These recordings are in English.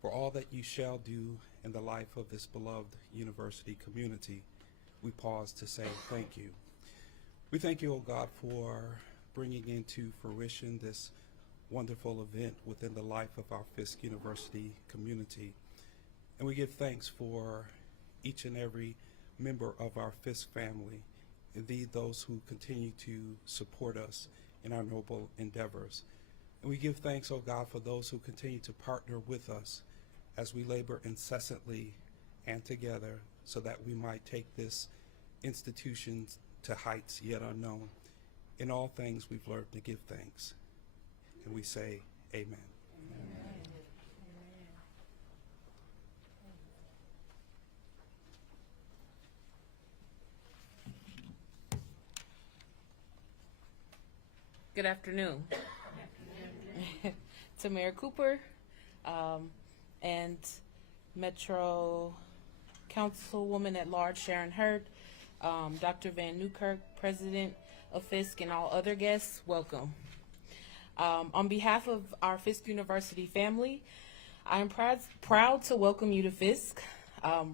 for all that you shall do in the life of this beloved university community, we pause to say thank you. We thank you, O God, for bringing into fruition this wonderful event within the life of our Fisk University community. And we give thanks for each and every member of our Fisk family, indeed those who continue to support us in our noble endeavors. And we give thanks, O God, for those who continue to partner with us as we labor incessantly and together so that we might take this institution to heights yet unknown. In all things, we've learned to give thanks. And we say, amen. Good afternoon. To Mayor Cooper and Metro Councilwoman at Large Sharon Hurt, Dr. Van Newkirk, President of Fisk, and all other guests, welcome. On behalf of our Fisk University family, I am proud to welcome you to Fisk,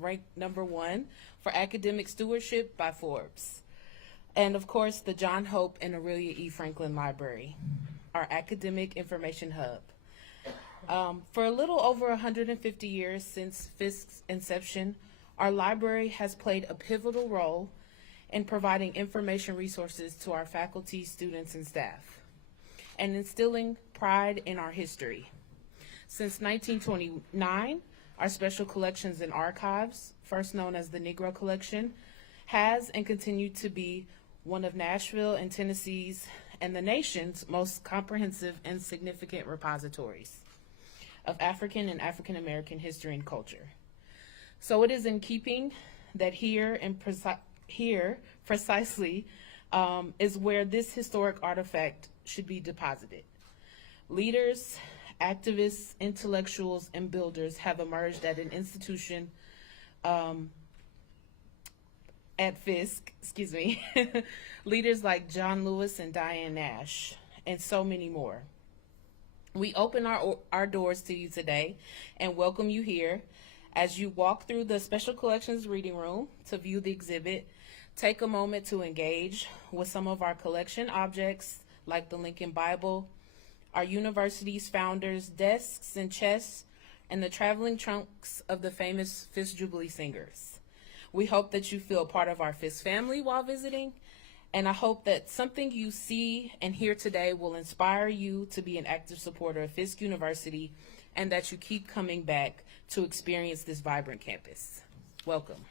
ranked #1 for academic stewardship by Forbes. And of course, the John Hope and Aurelia E. Franklin Library, our academic information hub. For a little over 150 years since Fisk's inception, our library has played a pivotal role in providing information resources to our faculty, students, and staff, and instilling pride in our history. Since 1929, our Special Collections and Archives, first known as the Negro Collection, has and continued to be one of Nashville and Tennessee's and the nation's most comprehensive and significant repositories of African and African American history and culture. So it is in keeping that here precisely is where this historic artifact should be deposited. Leaders, activists, intellectuals, and builders have emerged at an institution at Fisk, leaders like John Lewis and Diane Nash, and so many more. We open our doors to you today and welcome you here. As you walk through the Special Collections Reading Room to view the exhibit, take a moment to engage with some of our collection objects like the Lincoln Bible, our university's founders' desks and chests, and the traveling trunks of the famous Fisk Jubilee singers. We hope that you feel part of our Fisk family while visiting, and I hope that something you see and hear today will inspire you to be an active supporter of Fisk University and that you keep coming back to experience this vibrant campus. Welcome.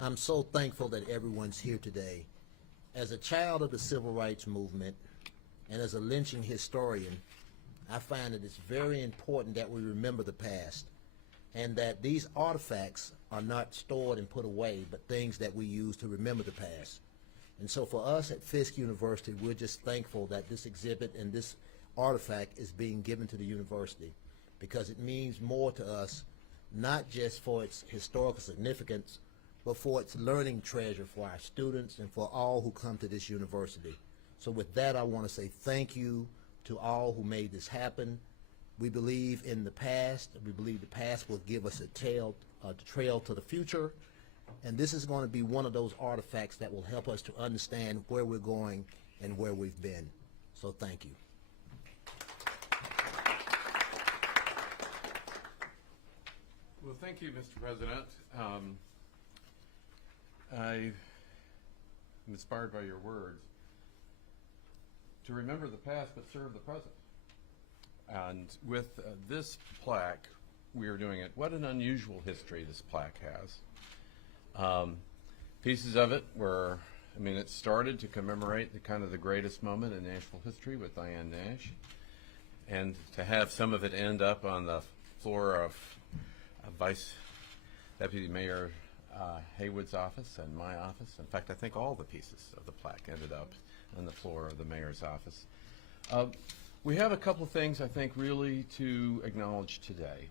I'm so thankful that everyone's here today. As a child of the civil rights movement and as a lynching historian, I find that it's very important that we remember the past and that these artifacts are not stored and put away, but things that we use to remember the past. And so for us at Fisk University, we're just thankful that this exhibit and this artifact is being given to the university because it means more to us, not just for its historical significance, but for its learning treasure for our students and for all who come to this university. So with that, I want to say thank you to all who made this happen. We believe in the past. We believe the past will give us a trail to the future. And this is going to be one of those artifacts that will help us to understand where we're going and where we've been. So thank you. Well, thank you, Mr. President. I'm inspired by your words to remember the past but serve the present. And with this plaque, we are doing it. What an unusual history this plaque has. Pieces of it were, it started to commemorate the greatest moment in Nashville history with Diane Nash, and to have some of it end up on the floor of Vice Deputy Mayor Haywood's office and my office. In fact, I think all the pieces of the plaque ended up on the floor of the mayor's office. We have a couple of things I think really to acknowledge today.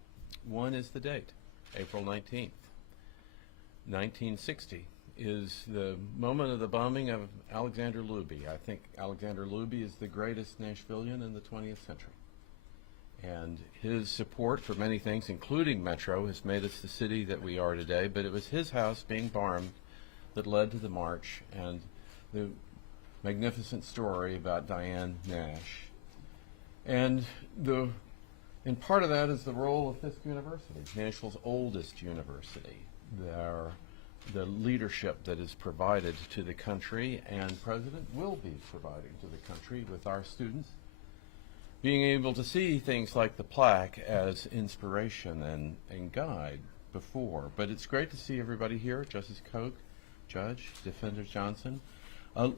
One is the date, April 19th. 1960 is the moment of the bombing of Alexander Luby. I think Alexander Luby is the greatest Nashvilleian in the 20th century. And his support for many things, including Metro, has made us the city that we are today. But it was his house being bombed that led to the march and the magnificent story about Diane Nash. And part of that is the role of Fisk University, Nashville's oldest university. The leadership that is provided to the country and President will be providing to the country with our students, being able to see things like the plaque as inspiration and guide before. But it's great to see everybody here, Justice Koch, Judge, Defender Johnson. A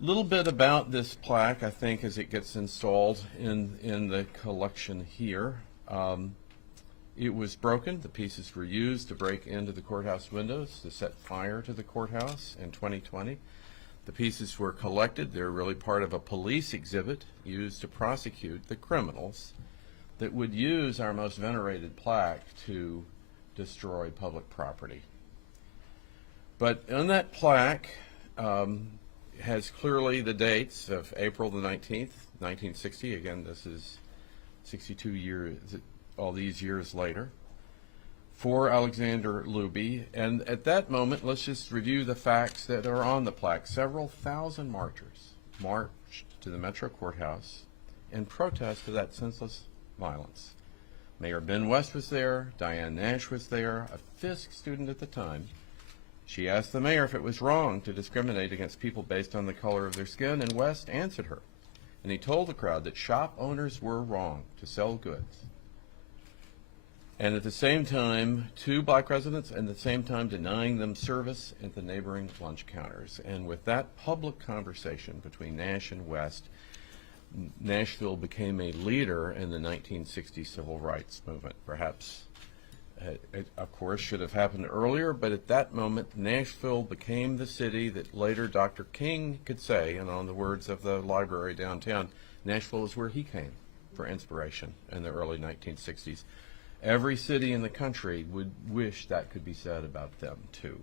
little bit about this plaque, I think, as it gets installed in the collection here. It was broken. The pieces were used to break into the courthouse windows to set fire to the courthouse in 2020. The pieces were collected. They're really part of a police exhibit used to prosecute the criminals that would use our most venerated plaque to destroy public property. But on that plaque has clearly the dates of April the 19th, 1960. Again, this is 62 years, all these years later, for Alexander Luby. And at that moment, let's just review the facts that are on the plaque. Several thousand marchers marched to the Metro Courthouse in protest of that senseless violence. Mayor Ben West was there, Diane Nash was there, a Fisk student at the time. She asked the mayor if it was wrong to discriminate against people based on the color of their skin, and West answered her. And he told the crowd that shop owners were wrong to sell goods. And at the same time, 2 black residents, and at the same time denying them service at the neighboring lunch counters. And with that public conversation between Nash and West, Nashville became a leader in the 1960 civil rights movement. Perhaps it, of course, should have happened earlier, but at that moment, Nashville became the city that later Dr. King could say, and on the words of the library downtown, Nashville is where he came for inspiration in the early 1960s. Every city in the country would wish that could be said about them, too.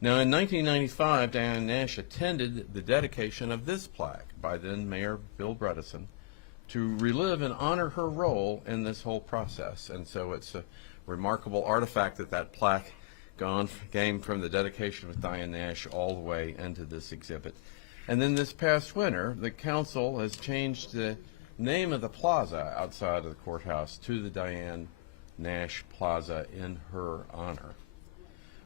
Now, in 1995, Diane Nash attended the dedication of this plaque by then Mayor Bill Bredesen to relive and honor her role in this whole process. And so it's a remarkable artifact that that plaque came from the dedication of Diane Nash all the way into this exhibit. And then this past winter, the council has changed the name of the plaza outside of the courthouse to the Diane Nash Plaza in her honor.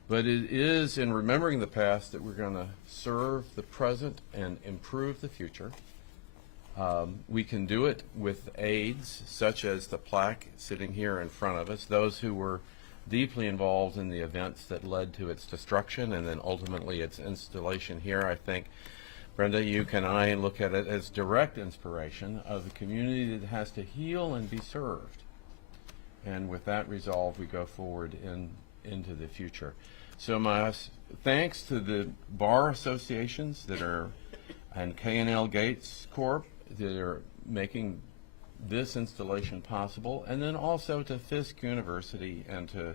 But it is in remembering the past that we're going to serve the present and improve the future. We can do it with aids such as the plaque sitting here in front of us, those who were deeply involved in the events that led to its destruction and then ultimately its installation here. I think, Brenda, you and I look at it as direct inspiration of the community that has to heal and be served. And with that resolve, we go forward into the future. So my thanks to the bar associations that are, and K&L Gates Corp. that are making this installation possible, and then also to Fisk University, and to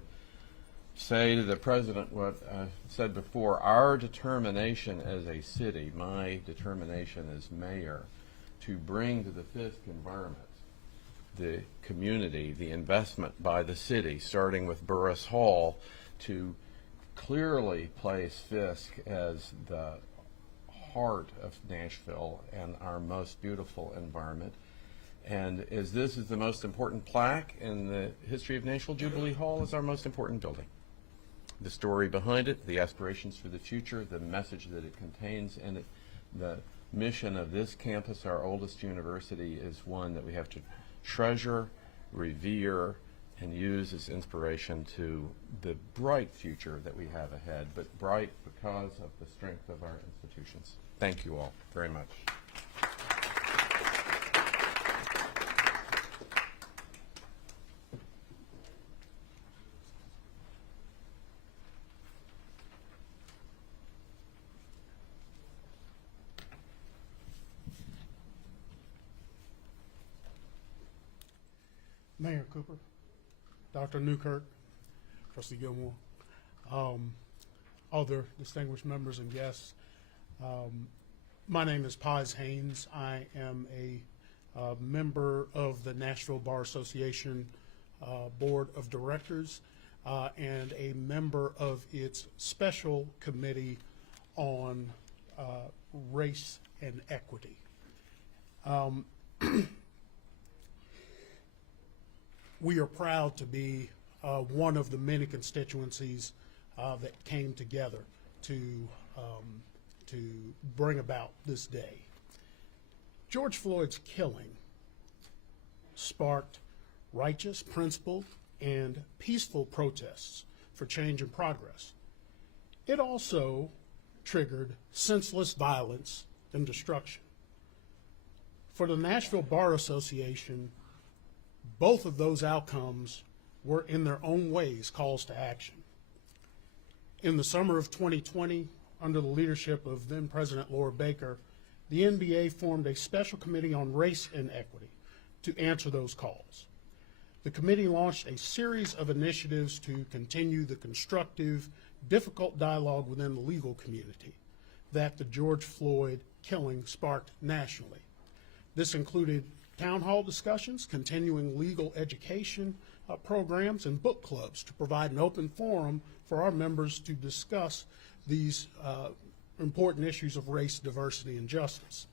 say to the President what I said before, our determination as a city, my determination as mayor, to bring to the Fisk environment the community, the investment by the city, starting with Burris Hall, to clearly place Fisk as the heart of Nashville and our most beautiful environment. And as this is the most important plaque in the history of Nashville, Jubilee Hall is our most important building. The story behind it, the aspirations for the future, the message that it contains, and the mission of this campus, our oldest university, is one that we have to treasure, revere, and use as inspiration to the bright future that we have ahead, but bright because of the strength of our institutions. Thank you all very much. Mayor Cooper, Dr. Newkirk, Trustee Gilmore, other distinguished members and guests. My name is Paz Haynes. I am a member of the Nashville Bar Association Board of Directors and a member of its special committee on race and equity. We are proud to be one of the many constituencies that came together to bring about this day. George Floyd's killing sparked righteous, principled, and peaceful protests for change and progress. It also triggered senseless violence and destruction. For the Nashville Bar Association, both of those outcomes were in their own ways calls to action. In the summer of 2020, under the leadership of then President Laura Baker, the NBA formed a special committee on race and equity to answer those calls. The committee launched a series of initiatives to continue the constructive, difficult dialogue within the legal community that the George Floyd killing sparked nationally. This included town hall discussions, continuing legal education programs, and book clubs to provide an open forum for our members to discuss these important issues of race, diversity, and justice.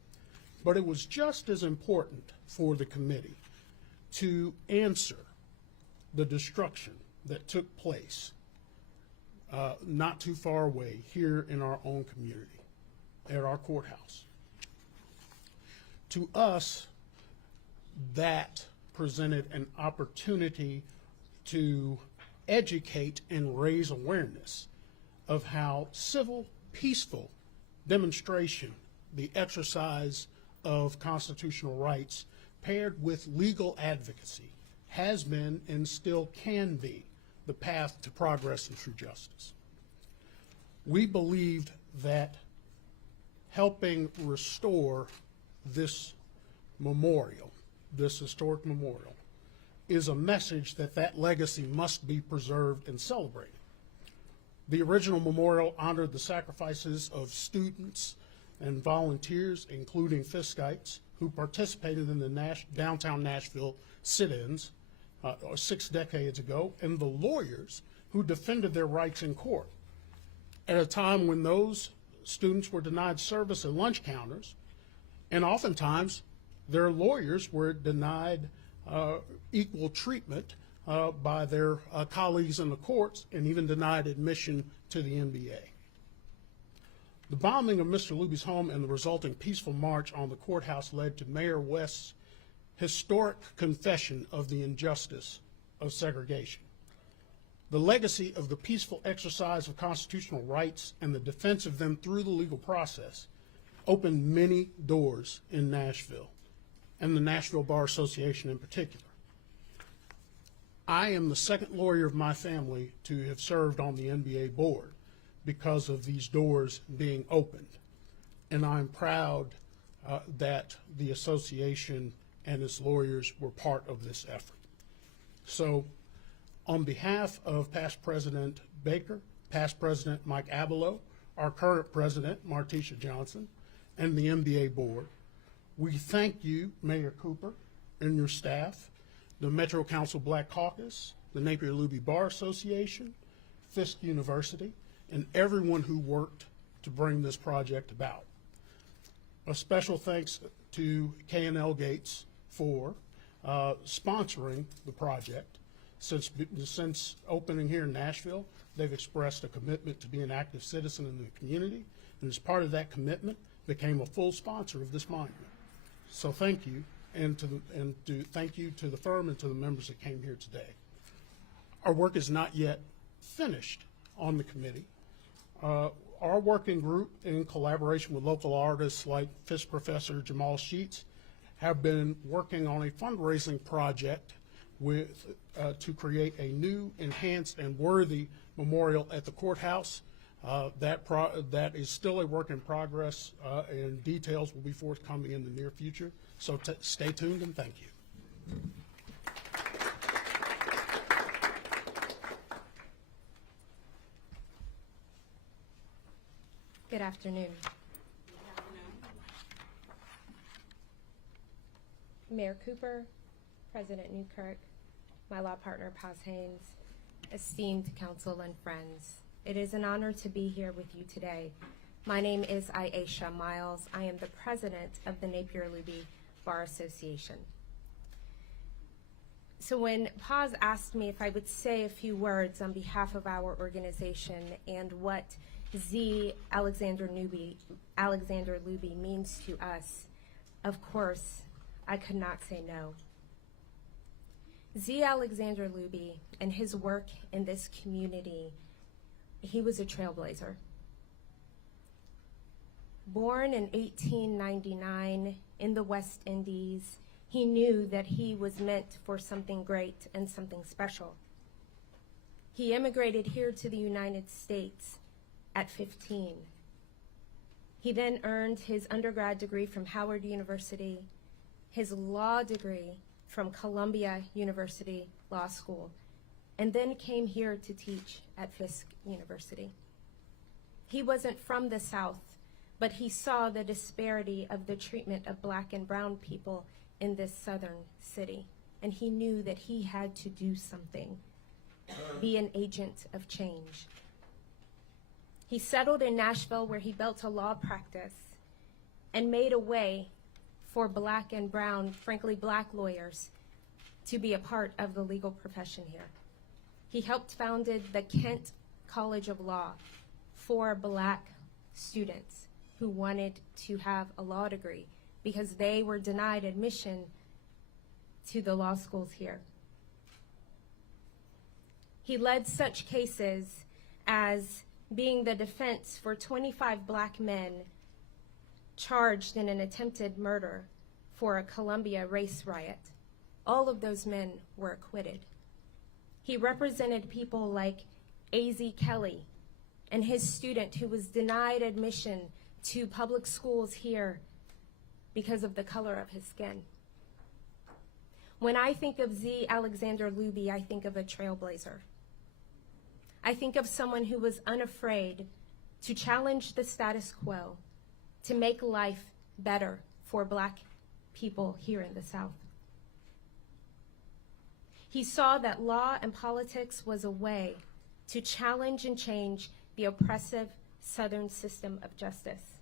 But it was just as important for the committee to answer the destruction that took place not too far away here in our own community, at our courthouse. To us, that presented an opportunity to educate and raise awareness of how civil, peaceful demonstration, the exercise of constitutional rights, paired with legal advocacy, has been and still can be the path to progress and true justice. We believed that helping restore this memorial, this historic memorial, is a message that that legacy must be preserved and celebrated. The original memorial honored the sacrifices of students and volunteers, including Fiskites, who participated in the downtown Nashville sit-ins 6 decades ago, and the lawyers who defended their rights in court at a time when those students were denied service at lunch counters, and oftentimes their lawyers were denied equal treatment by their colleagues in the courts, and even denied admission to the NBA. The bombing of Mr. Luby's home and the resulting peaceful march on the courthouse led to Mayor West's historic confession of the injustice of segregation. The legacy of the peaceful exercise of constitutional rights and the defense of them through the legal process opened many doors in Nashville, and the Nashville Bar Association in particular. I am the second lawyer of my family to have served on the NBA board because of these doors being opened, and I'm proud that the association and its lawyers were part of this effort. So, on behalf of past President Baker, past President Mike Abelow, our current President Martisha Johnson, and the NBA board, we thank you, Mayor Cooper, and your staff, the Metro Council Black Caucus, the Napier Luby Bar Association, Fisk University, and everyone who worked to bring this project about. A special thanks to K&L Gates for sponsoring the project. Since opening here in Nashville, they've expressed a commitment to be an active citizen in the community, and as part of that commitment, became a full sponsor of this monument. So thank you, and thank you to the firm and to the members that came here today. Our work is not yet finished on the committee. Our working group, in collaboration with local artists like Fisk professor Jamal Sheets, have been working on a fundraising project to create a new, enhanced, and worthy memorial at the courthouse. That is still a work in progress, and details will be forthcoming in the near future. So stay tuned, and thank you. Good afternoon. Mayor Cooper, President Newkirk, my law partner Paz Haynes, esteemed council and friends. It is an honor to be here with you today. My name is Aisha Miles. I am the president of the Napier-Luby Bar Association. So when Paz asked me if I would say a few words on behalf of our organization and what Z. Alexander Luby means to us, of course, I could not say no. Z. Alexander Luby and his work in this community, he was a trailblazer. Born in 1899 in the West Indies, he knew that he was meant for something great and something special. He immigrated here to the United States at 15. He then earned his undergrad degree from Howard University, his law degree from Columbia University Law School, and then came here to teach at Fisk University. He wasn't from the South, but he saw the disparity of the treatment of Black and brown people in this southern city, and he knew that he had to do something, be an agent of change. He settled in Nashville, where he built a law practice and made a way for Black and brown, frankly Black lawyers, to be a part of the legal profession here. He helped founded the Kent College of Law for Black students who wanted to have a law degree because they were denied admission to the law schools here. He led such cases as being the defense for 25 Black men charged in an attempted murder for a Columbia race riot. All of those men were acquitted. He represented people like A.Z. Kelly and his student who was denied admission to public schools here because of the color of his skin. When I think of Z. Alexander Luby, I think of a trailblazer. I think of someone who was unafraid to challenge the status quo, to make life better for Black people here in the South. He saw that law and politics was a way to challenge and change the oppressive Southern system of justice.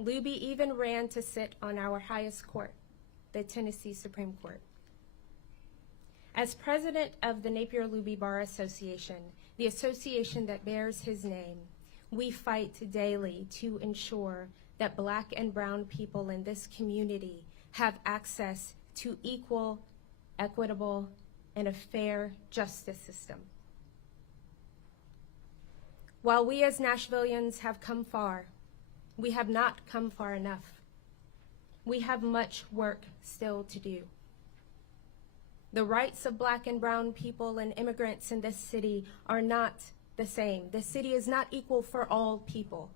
Luby even ran to sit on our highest court, the Tennessee Supreme Court. As president of the Napier-Luby Bar Association, the association that bears his name, we fight daily to ensure that Black and brown people in this community have access to equal, equitable, and a fair justice system. While we as Nashvillians have come far, we have not come far enough. We have much work still to do. The rights of Black and brown people and immigrants in this city are not the same. The city is not equal for all people.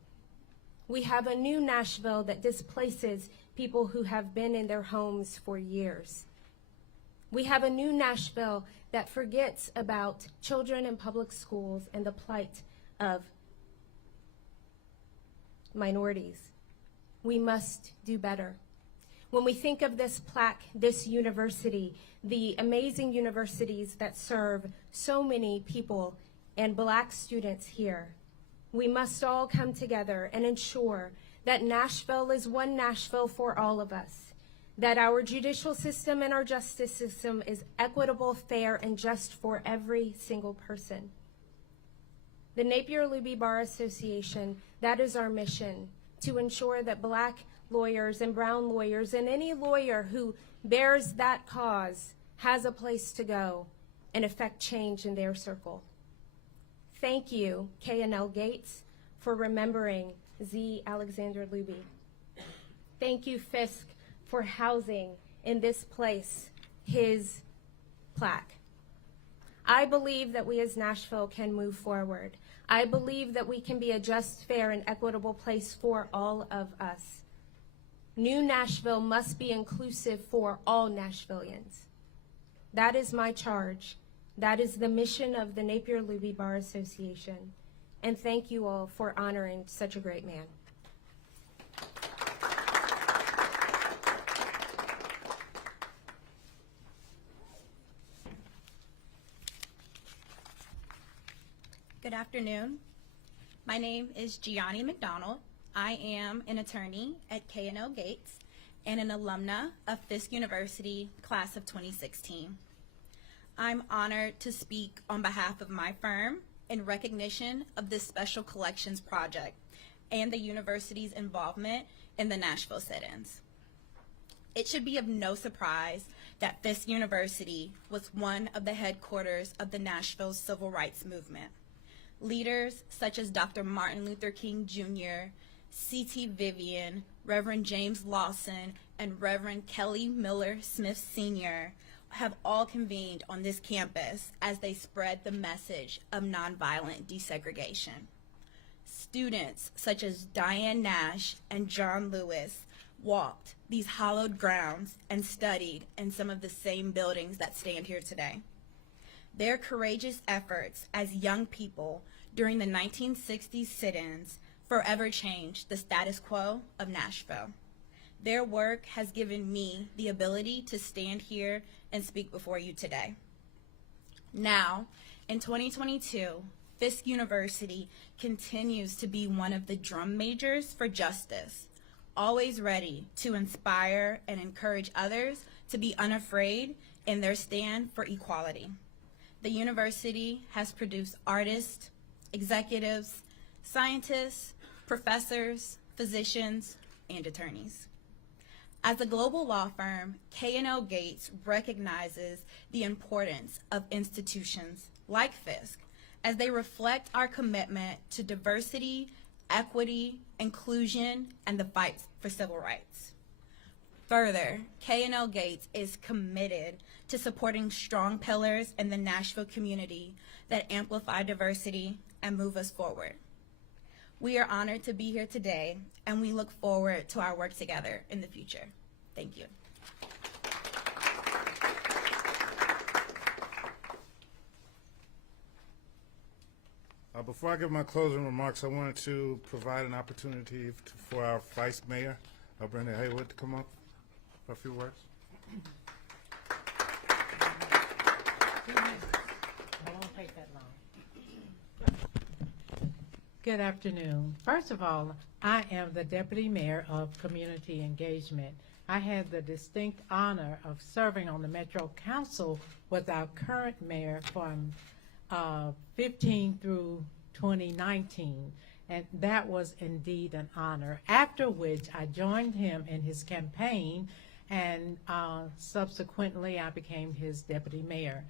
We have a new Nashville that displaces people who have been in their homes for years. We have a new Nashville that forgets about children in public schools and the plight of minorities. We must do better. When we think of this plaque, this university, the amazing universities that serve so many people and Black students here, we must all come together and ensure that Nashville is one Nashville for all of us, that our judicial system and our justice system is equitable, fair, and just for every single person. The Napier-Luby Bar Association, that is our mission, to ensure that Black lawyers and brown lawyers and any lawyer who bears that cause has a place to go and affect change in their circle. Thank you, K&L Gates, for remembering Z. Alexander Luby. Thank you, Fisk, for housing in this place his plaque. I believe that we as Nashville can move forward. I believe that we can be a just, fair, and equitable place for all of us. New Nashville must be inclusive for all Nashvillians. That is my charge. That is the mission of the Napier-Luby Bar Association. and thank you all for honoring such a great man. Good afternoon. My name is Gianni McDonald. I am an attorney at K&L Gates and an alumna of Fisk University, class of 2016. I'm honored to speak on behalf of my firm in recognition of this special collections project and the university's involvement in the Nashville sit-ins. It should be of no surprise that Fisk University was one of the headquarters of the Nashville civil rights movement. Leaders such as Dr. Martin Luther King Jr., C.T. Vivian, Reverend James Lawson, and Reverend Kelly Miller Smith Sr. have all convened on this campus as they spread the message of nonviolent desegregation. Students such as Diane Nash and John Lewis walked these hallowed grounds and studied in some of the same buildings that stand here today. Their courageous efforts as young people during the 1960s sit-ins forever changed the status quo of Nashville. Their work has given me the ability to stand here and speak before you today. Now, in 2022, Fisk University continues to be one of the drum majors for justice, always ready to inspire and encourage others to be unafraid in their stand for equality. The university has produced artists, executives, scientists, professors, physicians, and attorneys. As a global law firm, K&L Gates recognizes the importance of institutions like Fisk as they reflect our commitment to diversity, equity, inclusion, and the fight for civil rights. Further, K&L Gates is committed to supporting strong pillars in the Nashville community that amplify diversity and move us forward. We are honored to be here today, and we look forward to our work together in the future. Thank you. Before I give my closing remarks, I wanted to provide an opportunity for our Vice Mayor, Brenda Haywood, to come up for a few words. Good afternoon. First of all, I am the Deputy Mayor of Community Engagement. I had the distinct honor of serving on the Metro Council with our current mayor from 15 through 2019, and that was indeed an honor, after which I joined him in his campaign, and subsequently I became his deputy mayor.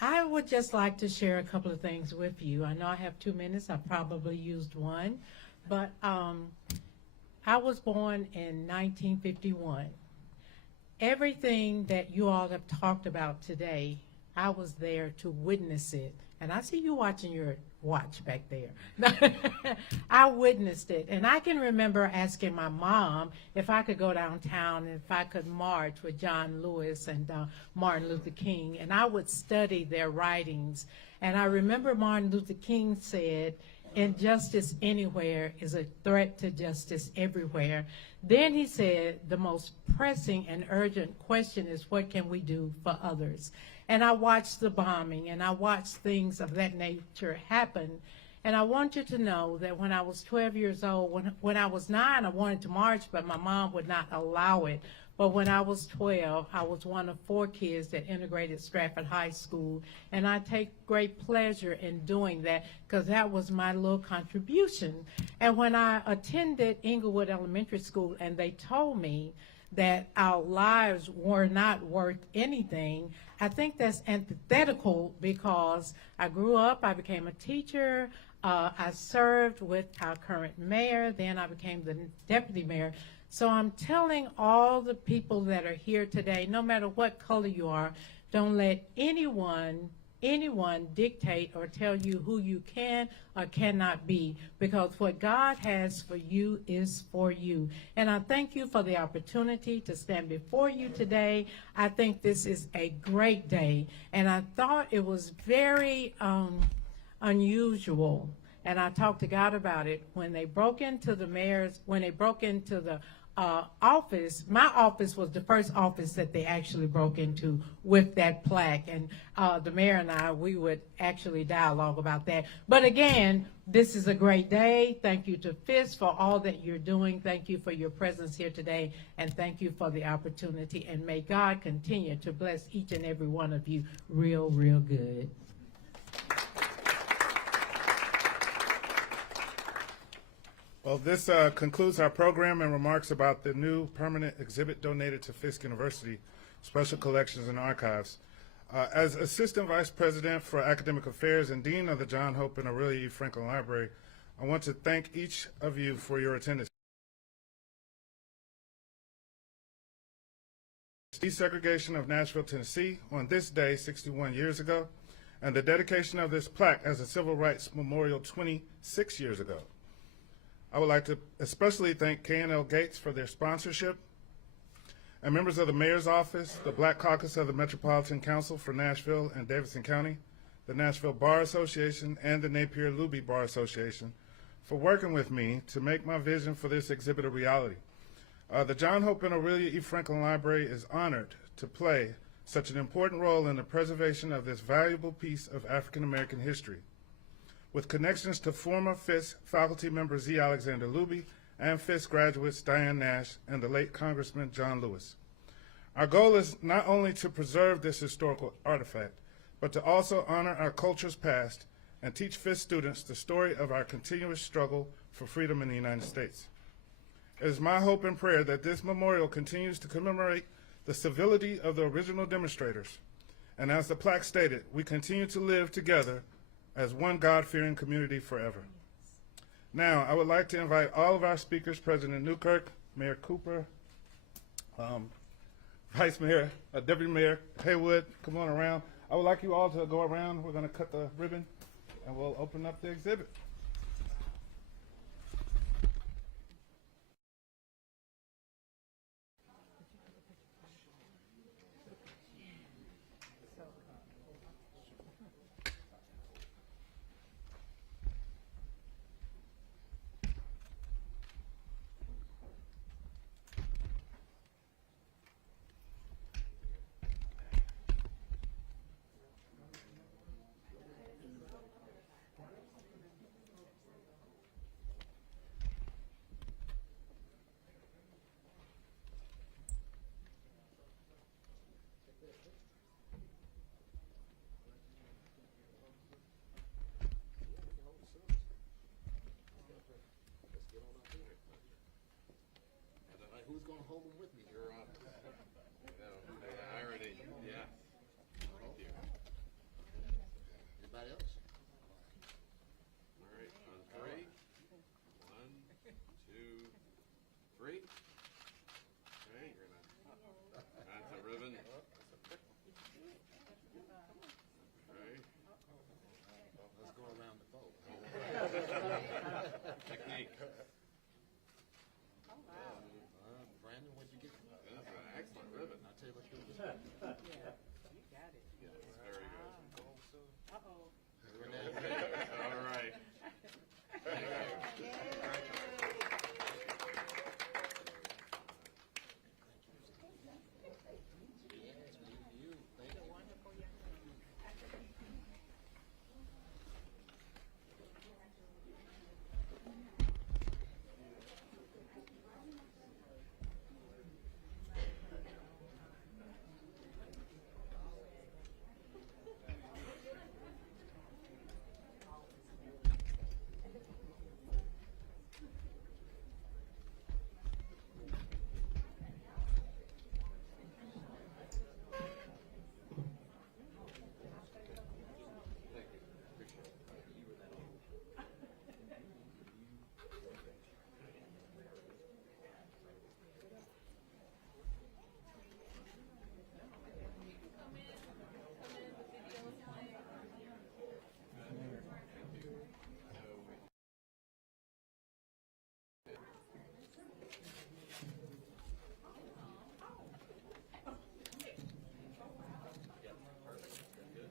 I would just like to share a couple of things with you. I know I have 2 minutes. I probably used one, but I was born in 1951. Everything that you all have talked about today, I was there to witness it. And I see you watching your watch back there. I witnessed it. And I can remember asking my mom if I could go downtown and if I could march with John Lewis and Martin Luther King. And I would study their writings. And I remember Martin Luther King said, "Injustice anywhere is a threat to justice everywhere." Then he said, the most pressing and urgent question is, what can we do for others? And I watched the bombing, and I watched things of that nature happen. And I want you to know that when I was 12 years old, when I was 9, I wanted to march, but my mom would not allow it. But when I was 12, I was one of 4 kids that integrated Stratford High School, and I take great pleasure in doing that because that was my little contribution. And when I attended Inglewood Elementary School and they told me that our lives were not worth anything, I think that's antithetical because I grew up, I became a teacher, I served with our current mayor, then I became the deputy mayor. So I'm telling all the people that are here today, no matter what color you are, don't let anyone dictate or tell you who you can or cannot be, because what God has for you is for you. And I thank you for the opportunity to stand before you today. I think this is a great day, and I thought it was very unusual and I talked to God about it. When they broke into the office, my office was the first office that they actually broke into with that plaque. And the mayor and I, we would actually dialogue about that. But again, this is a great day. Thank you to FISC for all that you're doing. Thank you for your presence here today. And thank you for the opportunity. And may God continue to bless each and every one of you real, real good. Well, this concludes our program and remarks about the new permanent exhibit donated to Fisk University, Special Collections and Archives. As Assistant Vice President for Academic Affairs and Dean of the John Hope and Aurelia E. Franklin Library, I want to thank each of you for your attendance. Desegregation of Nashville, Tennessee on this day 61 years ago, and the dedication of this plaque as a Civil Rights Memorial 26 years ago. I would like to especially thank K&L Gates for their sponsorship, and members of the Mayor's Office, the Black Caucus of the Metropolitan Council for Nashville and Davidson County, the Nashville Bar Association, and the Napier-Luby Bar Association for working with me to make my vision for this exhibit a reality. The John Hope and Aurelia E. Franklin Library is honored to play such an important role in the preservation of this valuable piece of African American history, with connections to former Fisk faculty member Z. Alexander Luby and Fisk graduates Diane Nash and the late Congressman John Lewis. Our goal is not only to preserve this historical artifact, but to also honor our culture's past and teach Fisk students the story of our continuous struggle for freedom in the United States. It is my hope and prayer that this memorial continues to commemorate the civility of the original demonstrators, and as the plaque stated, we continue to live together as one God-fearing community forever. Now, I would like to invite all of our speakers, President Newkirk, Mayor Cooper, Vice Mayor, Deputy Mayor Haywood, come on around. I would like you all to go around. We're going to cut the ribbon, and we'll open up the exhibit. Who's going to hold them with me? You're